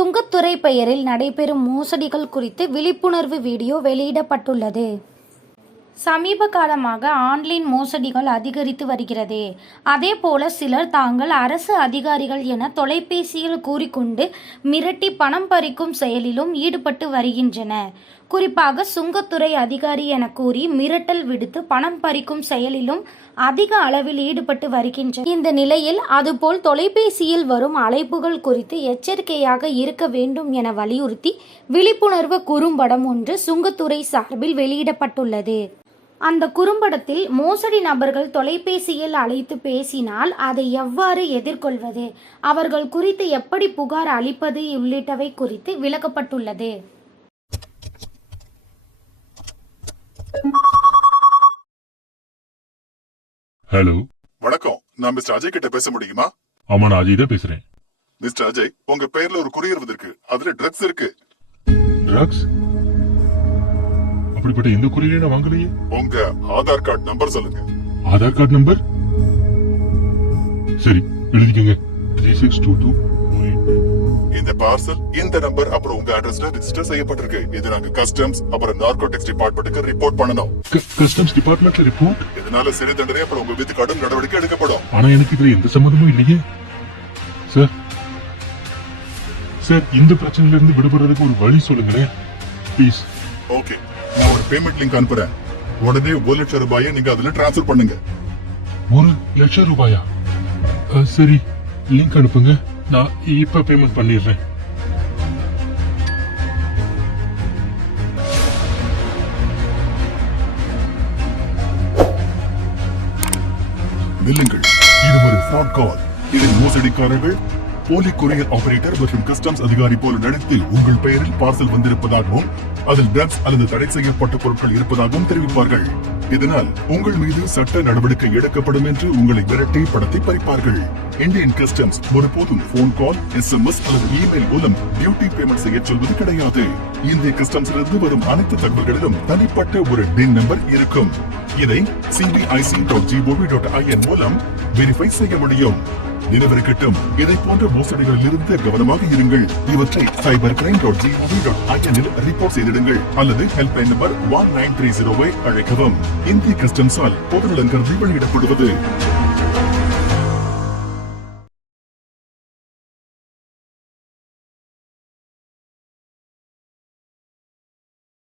சுங்கத்துறை பெயரில் நடைபெறும் மோசடிகள் குறித்து விழிப்புணர்வு வீடியோ வெளியிடப்பட்டுள்ளது. சமீப காலமாக ஆன்லைன் மோசடிகள் அதிகரித்து வருகிறது. அதேபோல சிலர் தாங்கள் அரசு அதிகாரிகள் என தொலைபேசியில் கூறிக்கொண்டு மிரட்டி பணம் பறிக்கும் செயலிலும் ஈடுபட்டு வருகின்றனர். குறிப்பாக சுங்கத்துறை அதிகாரி என கூறி மிரட்டல் விடுத்து பணம் பறிக்கும் செயலிலும் அதிக அளவில் ஈடுபட்டு வருகின்றனர். இந்த நிலையில் அதுபோல் தொலைபேசியில் வரும் அழைப்புகள் குறித்து எச்சரிக்கையாக இருக்க வேண்டும் என வலியுறுத்தி விழிப்புணர்வு குறும்படம் ஒன்று சுங்கத்துறை சார்பில் வெளியிடப்பட்டுள்ளது. அந்த குறும்படத்தில் மோசடி நபர்கள் தொலைபேசியில் அழைத்து பேசினால் அதை எவ்வாறு எதிர்கொள்வது, அவர்கள் குறித்து எப்படி புகார் அளிப்பது உள்ளிட்டவை குறித்து விளக்கப்பட்டுள்ளது. ஹலோ, வணக்கம். நான் மிஸ்டர் அஜய் கிட்ட பேச முடியுமா? ஆமா, நான் அஜய் தான் பேசுறேன். மிஸ்டர் அஜய், உங்க பேர்ல ஒரு கொரியர் வந்திருக்கு. அதுல ட்ரக்ஸ் இருக்கு. ட்ரக்ஸ்? அப்படிப்பட்ட எந்த கொரியரையும் நான் வாங்கலையே. உங்க ஆதார் கார்டு நம்பர் சொல்லுங்க. Aadhaar card number? சரி, எழுதிக்கங்க. 3622. இந்த பார்சல் இந்த நம்பர் அப்புறம் உங்க அட்ரஸ்ல ரெஜிஸ்டர் செய்யப்பட்டிருக்கு. இது நாங்க கஸ்டம்ஸ் அப்புறம் நார்கோட்டிக்ஸ் டிபார்ட்மெண்ட்டுக்கு ரிப்போர்ட் பண்ணணும். கஸ்டம்ஸ் டிபார்ட்மெண்ட்ல ரிப்போர்ட்? இதனால சிறை தண்டனை அப்புறம் உங்க வீட்டு கடும் நடவடிக்கை எடுக்கப்படும். ஆனா எனக்கு இதுல எந்த சம்மந்தமும் இல்லையே. சார், இந்த பிரச்சனையில இருந்து விடுபடுறதுக்கு ஒரு வழி சொல்லுங்களேன் ப்ளீஸ். ஓகே, நான் ஒரு பேமெண்ட் லிங்க் அனுப்புறேன். உடனே 1 லட்சம் ரூபாயை நீங்க அதுல டிரான்ஸ்ஃபர் பண்ணுங்க. 1 லட்சம் ரூபாயா? சரி, லிங்க் அனுப்புங்க. நான் இப்ப பேமெண்ட் பண்ணிடுறேன். நில்லுங்கள், இது ஒரு ஃப்ராட் கால். இதில் மோசடிக்காரர்கள் போலி கொரியர் ஆபரேட்டர் மற்றும் கஸ்டம்ஸ் அதிகாரி போல நடித்து உங்கள் பெயரில் பார்சல் வந்திருப்பதாகவும் அதில் ட்ரக்ஸ் அல்லது தடை செய்யப்பட்ட பொருட்கள் இருப்பதாகவும் தெரிவிப்பார்கள். இதனால் உங்கள் மீது சட்ட நடவடிக்கை எடுக்கப்படும் என்று உங்களை மிரட்டி படத்தை பறிப்பார்கள். இந்தியன் கஸ்டம்ஸ் ஒருபோதும் போன் கால், SMS அல்லது இமெயில் மூலம் டியூட்டி பேமெண்ட் செய்ய சொல்வது கிடையாது. இந்திய கஸ்டம்ஸிலிருந்து வரும் அனைத்து தகவல்களிலும் தனிப்பட்ட ஒரு டின் நம்பர் இருக்கும். இதை cbic.gov.in மூலம் வெரிஃபை செய்ய முடியும். நினைவிருக்கட்டும், இதை போன்ற மோசடிகளில் இருந்து கவனமாக இருங்கள். இவற்றை cybercrime.gov.in இல் ரிப்போர்ட் செய்திடுங்கள் அல்லது ஹெல்ப்லைன் நம்பர் 1930 அழைக்கவும். இந்திய கஸ்டம்ஸால் பொதுநலன் கருதி வெளியிடப்படுவது.